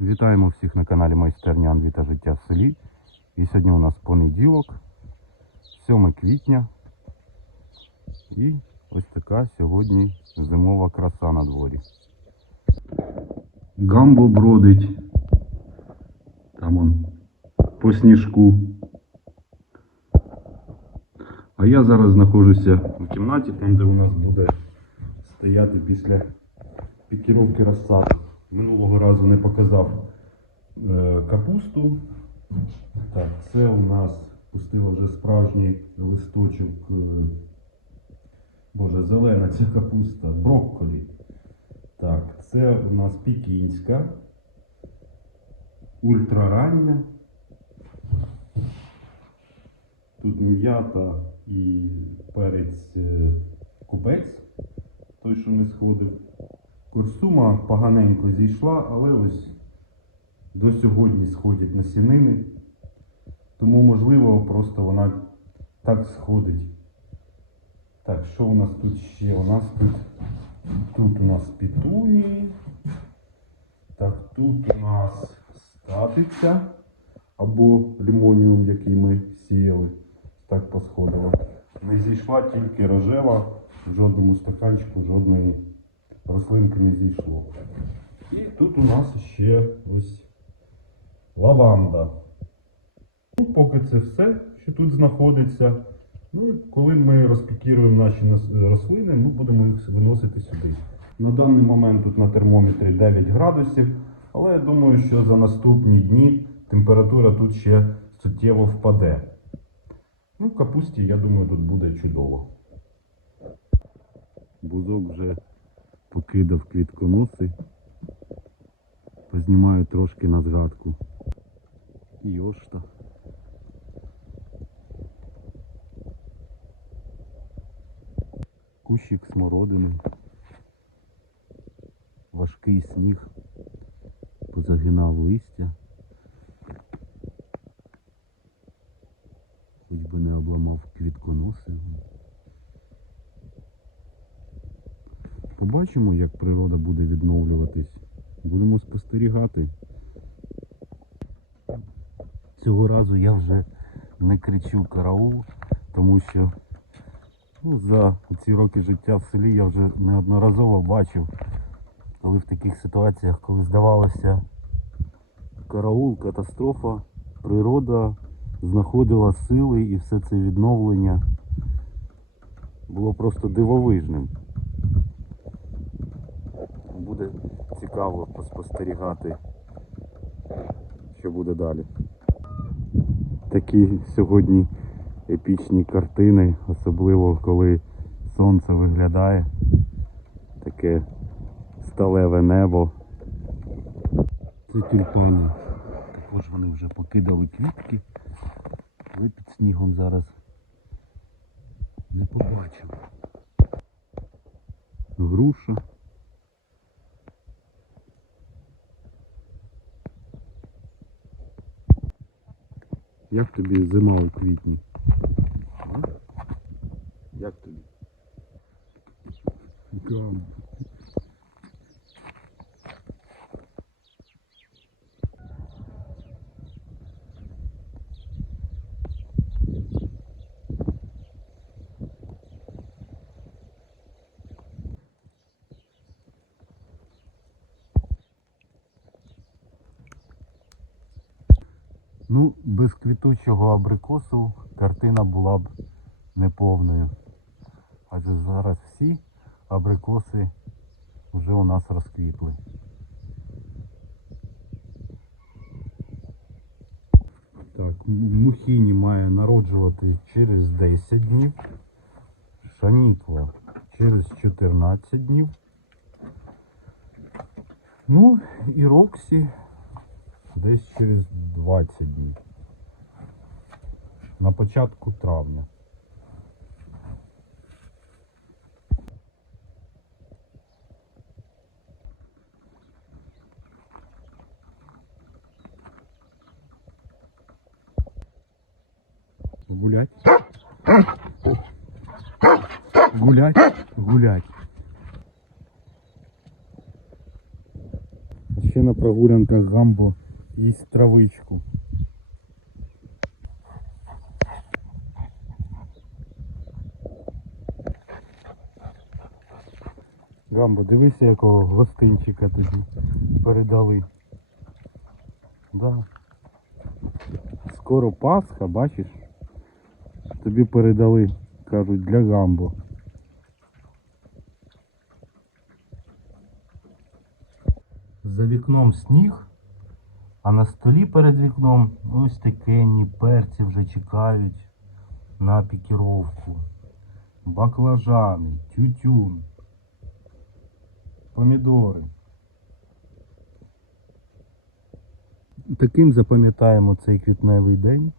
Вітаємо всіх на каналі Майстерня Андрій та життя в селі. І сьогодні у нас понеділок, 7 квітня. І ось така сьогодні зимова краса на дворі. Гамбо бродить. Там он по сніжку. А я зараз знаходжуся в кімнаті, там де у нас буде стояти після пікіровки розсади. Минулого разу не показав е, капусту. Так, це у нас пустило вже справжній листочок. е, Боже, зелена ця капуста, брокколі. Так, це у нас пікінська, ультрарання. Тут м'ята і перець е, купець, той, що не сходив. Курсума поганенько зійшла, але ось до сьогодні сходять насінини. Тому, можливо, просто вона так сходить. Так, що у нас тут ще? У нас тут, тут у нас пітунії. Так, тут у нас статиця або лімоніум, який ми сіяли. Так посходило. Не зійшла тільки рожева, в жодному стаканчику жодної рослинки не зійшло. І тут у нас ще ось лаванда. Ну, поки це все, що тут знаходиться. Ну, коли ми розпікіруємо наші рослини, ми будемо їх виносити сюди. На даний момент тут на термометрі 9 градусів, але я думаю, що за наступні дні температура тут ще суттєво впаде. Ну, капусті, я думаю, тут буде чудово. Бузок вже покидав квітконоси. Познімаю трошки на згадку. І ошта. Кущик смородини. Важкий сніг. Позагинав листя. Хоч би не обламав квітконоси. Побачимо, як природа буде відновлюватись. Будемо спостерігати. Цього разу я вже не кричу караул, тому що ну, за ці роки життя в селі я вже неодноразово бачив, коли в таких ситуаціях, коли здавалося караул, катастрофа, природа знаходила сили і все це відновлення було просто дивовижним. Буде цікаво поспостерігати, що буде далі. Такі сьогодні епічні картини, особливо коли сонце виглядає, таке сталеве небо. Це тюльпани. Також вони вже покидали квітки, але під снігом зараз не побачив. Груша. Як тобі зима у квітні? Як тобі? Гам. Ну, без квітучого абрикосу картина була б неповною. Адже зараз всі абрикоси вже у нас розквітли. Так, мухіні має народжувати через 10 днів, шаніква через 14 днів. Ну і Роксі десь через 20 днів. На початку травня. Гулять. Гулять, гулять. Ще на прогулянках гамбо їсть травичку. Гамбо, дивися, якого гостинчика тобі передали. Да. Скоро Пасха, бачиш? Тобі передали, кажуть, для гамбо. За вікном сніг, а на столі перед вікном ось такенні перці вже чекають на пікіровку. Баклажани, тютюн, помідори. Таким запам'ятаємо цей квітневий день.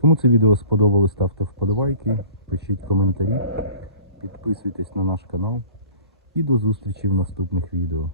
Кому це відео сподобалось, ставте вподобайки, пишіть коментарі, підписуйтесь на наш канал і до зустрічі в наступних відео.